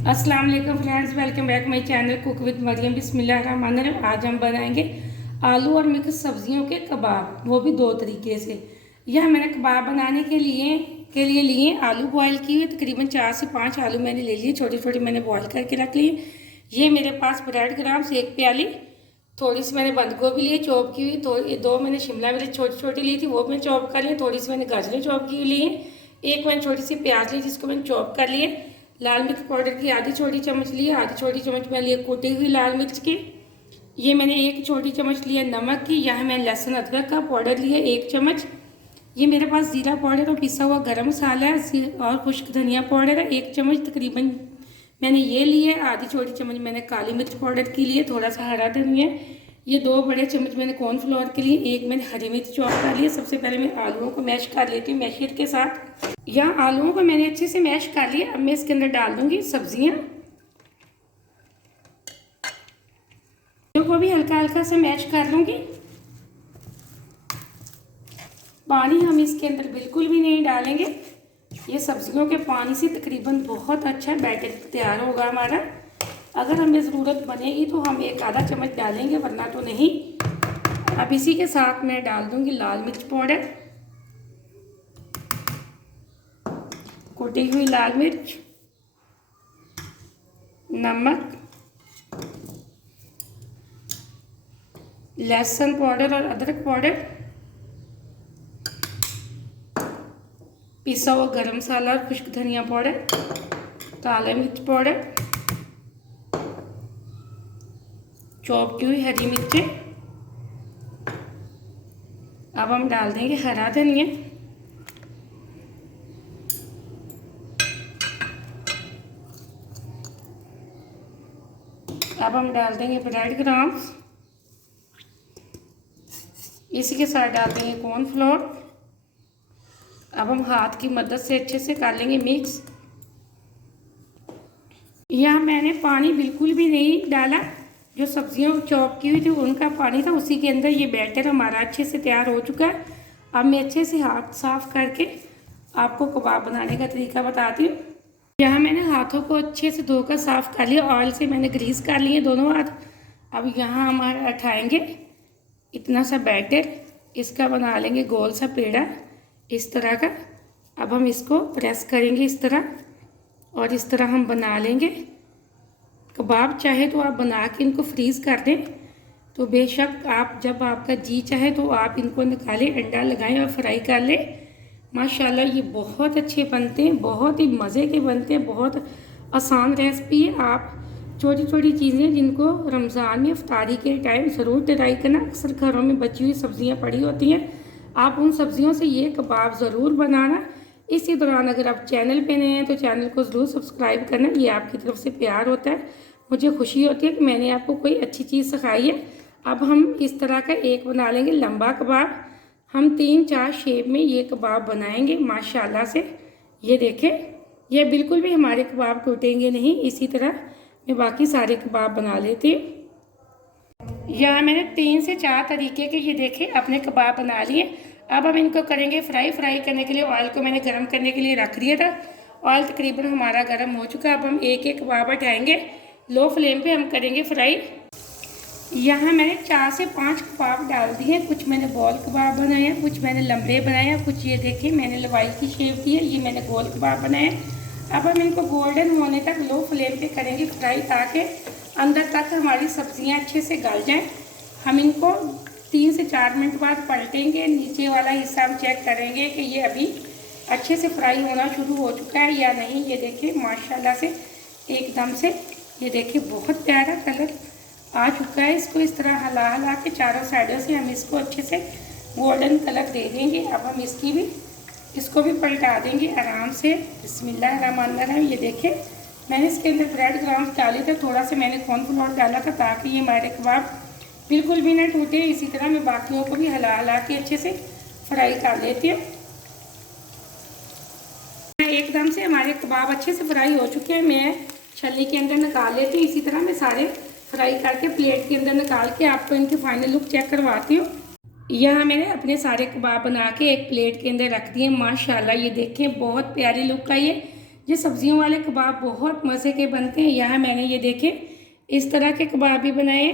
अस्सलाम वालेकुम friends, welcome back my channel cook with Maryam. बिस्मिल्लाहिर्रहमानिर्रहीम। आज हम बनाएंगे आलू और मिक्स सब्जियों के कबाब, वो भी दो तरीके से। यह मैंने कबाब बनाने के लिए लिए आलू बॉयल किए। तकरीबन 4 से 5 आलू मैंने ले लिए, छोटे छोटे मैंने बॉयल करके रख लिए। ये मेरे पास ब्रेड ग्राम्स 1 प्याली, थोड़ी सी मैंने बंद गोभी ली चॉप की हुई, थोड़ी 2 मैंने शिमला मिर्च छोटी छोटी ली थी, वो मैंने चॉप कर ली। थोड़ी सी मैंने गाजरें चॉप की ली हैं। एक मैंने छोटी सी प्याज ली जिसको मैंने चॉप कर लिए। लाल मिर्च पाउडर की आधी छोटी चम्मच ली, आधी छोटी चम्मच मैं लिए कुटी हुई लाल मिर्च की। ये मैंने 1 छोटी चम्मच लिया नमक की। यहाँ मैंने लहसुन अदरक का पाउडर लिया 1 चम्मच। ये मेरे पास जीरा पाउडर और पिसा हुआ गरम मसाला है और खुश्क धनिया पाउडर है 1 चम्मच तकरीबन मैंने ये लिए। आधी छोटी चम्मच मैंने काली मिर्च पाउडर की लिए, थोड़ा सा हरा धनिया। ये 2 बड़े चम्मच मैंने कॉर्नफ्लोर के लिए, 1 मैंने हरी मिर्च चॉप कर लिया। सबसे पहले मैं आलूओं को मैश कर लेती हूँ मैशर के साथ। यहाँ आलूओं को मैंने अच्छे से मैश कर लिया। अब मैं इसके अंदर डाल दूंगी सब्जियाँ, को भी हल्का हल्का से मैश कर लूँगी। पानी हम इसके अंदर बिल्कुल भी नहीं डालेंगे। ये सब्जियों के पानी से तकरीबन बहुत अच्छा बैटर तैयार होगा हमारा। अगर हमें ज़रूरत बनेगी तो हम 1 आधा चम्मच डालेंगे, वरना तो नहीं। अब इसी के साथ मैं डाल दूंगी लाल मिर्च पाउडर, कुटी हुई लाल मिर्च, नमक, लहसुन पाउडर और अदरक पाउडर, पिसा हुआ गरम मसाला और खुश्क धनिया पाउडर, काला मिर्च पाउडर, चॉप की हुई हरी मिर्चें। अब हम डाल देंगे हरा धनिया, अब हम डाल देंगे ब्रेड ग्राम्स, इसी के साथ डाल देंगे कॉर्नफ्लोर। अब हम हाथ की मदद से अच्छे से कर लेंगे मिक्स। यहाँ मैंने पानी बिल्कुल भी नहीं डाला, जो सब्जियों चॉप की हुई थी उनका पानी था, उसी के अंदर ये बैटर हमारा अच्छे से तैयार हो चुका है। अब मैं अच्छे से हाथ साफ करके आपको कबाब बनाने का तरीका बताती हूँ। यहाँ मैंने हाथों को अच्छे से धोकर साफ कर लिया, ऑयल से मैंने ग्रीस कर लिए दोनों हाथ। अब यहाँ हमारा उठाएंगे इतना सा बैटर, इसका बना लेंगे गोल सा पेड़ा इस तरह का। अब हम इसको प्रेस करेंगे इस तरह, और इस तरह हम बना लेंगे कबाब। चाहे तो आप बना के इनको फ्रीज़ कर दें, तो बेशक आप जब आपका जी चाहे तो आप इनको निकालें, अंडा लगाएं और फ्राई कर लें। माशाल्लाह ये बहुत अच्छे बनते हैं, बहुत ही मज़े के बनते हैं, बहुत आसान रेसिपी है। आप छोटी छोटी चीज़ें जिनको रमज़ान में इफ्तारी के टाइम ज़रूर ट्राई करना। अक्सर घरों में बची हुई सब्ज़ियाँ पड़ी होती हैं, आप उन सब्ज़ियों से ये कबाब ज़रूर बनाना। इसी दौरान अगर आप चैनल पे नए हैं तो चैनल को ज़रूर सब्सक्राइब करना, ये आपकी तरफ से प्यार होता है। मुझे खुशी होती है कि मैंने आपको कोई अच्छी चीज़ सिखाई है। अब हम इस तरह का एक बना लेंगे लंबा कबाब। हम 3-4 शेप में ये कबाब बनाएंगे माशाल्लाह से। ये देखें, ये बिल्कुल भी हमारे कबाब टूटेंगे नहीं। इसी तरह मैं बाकी सारे कबाब बना लेती हूँ। यहाँ मैंने 3 से 4 तरीके के ये देखें अपने कबाब बना लिए। अब हम इनको करेंगे फ्राई करने के लिए ऑयल को मैंने गर्म करने के लिए रख दिया था। ऑयल तकरीबन हमारा गर्म हो चुका है। अब हम एक एक कबाब उठाएंगे, लो फ्लेम पे हम करेंगे फ्राई। यहाँ मैंने 4 से 5 कबाब डाल दिए हैं। कुछ मैंने बॉल कबाब बनाए हैं, कुछ मैंने लंबे बनाए हैं, कुछ ये देखिए मैंने लवाई की शेप दी है, ये मैंने गोल कबाब बनाए हैं। अब हम इनको गोल्डन होने तक लो फ्लेम पे करेंगे फ्राई, ताकि अंदर तक हमारी सब्जियाँ अच्छे से गल जाएँ। हम इनको 3 से 4 मिनट बाद पलटेंगे। नीचे वाला हिस्सा हम चेक करेंगे कि ये अभी अच्छे से फ्राई होना शुरू हो चुका है या नहीं। ये देखिए माशाल्लाह से एकदम से, ये देखिए बहुत प्यारा कलर आ चुका है। इसको इस तरह हिला हिला के चारों साइडों से हम इसको अच्छे से गोल्डन कलर दे देंगे। अब हम इसको भी पलटा देंगे आराम से। बिस्मिल्लाहिर्रहमानिर्रहीम। ये देखिए मैंने इसके अंदर ब्रेड ग्राम्स डाले थे, थोड़ा सा मैंने कॉर्नफ्लोर डाला था ताकि ये हमारे कबाब बिल्कुल भी ना टूटे। इसी तरह मैं बाकियों को भी हिला हिला के अच्छे से फ्राई कर लेती हूँ। एकदम से हमारे कबाब अच्छे से फ्राई हो चुके हैं, मैं छलनी के अंदर निकाल लेती हूँ। इसी तरह मैं सारे फ्राई करके प्लेट के अंदर निकाल के आपको इनकी फाइनल लुक चेक करवाती हूँ। यहाँ मैंने अपने सारे कबाब बना के एक प्लेट के अंदर रख दिए। माशाल्लाह ये देखें बहुत प्यारी लुक का ये ये सब्जियों वाले कबाब बहुत मज़े के बनते हैं। यहाँ मैंने ये देखें इस तरह के कबाब भी बनाए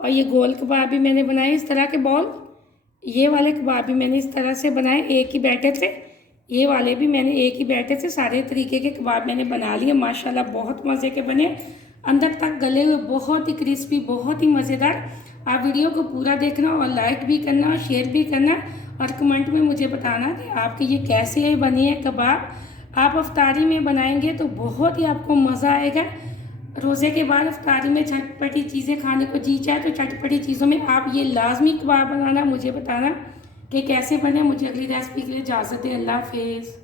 और ये गोल कबाब भी मैंने बनाए इस तरह के बॉल। ये वाले कबाब भी मैंने इस तरह से बनाए एक ही बैटर से। ये वाले भी मैंने एक ही बैटर से सारे तरीके के कबाब मैंने बना लिए। माशाल्लाह बहुत मज़े के बने, अंदर तक गले हुए, बहुत ही क्रिस्पी, बहुत ही मज़ेदार। आप वीडियो को पूरा देखना और लाइक भी करना और शेयर भी करना और कमेंट में मुझे बताना कि आपके ये कैसे बने हैं कबाब। आप अफ्तारी में बनाएंगे तो बहुत ही आपको मज़ा आएगा। रोज़े के बाद अफ्तारी में चटपटी चीज़ें खाने को जी चाहे तो चटपटी चीज़ों में आप ये लाजमी कबाब बनाना, मुझे बताना कि कैसे बने। मुझे अगली रेसिपी के लिए इजाज़त दें। अल्लाह हाफिज़।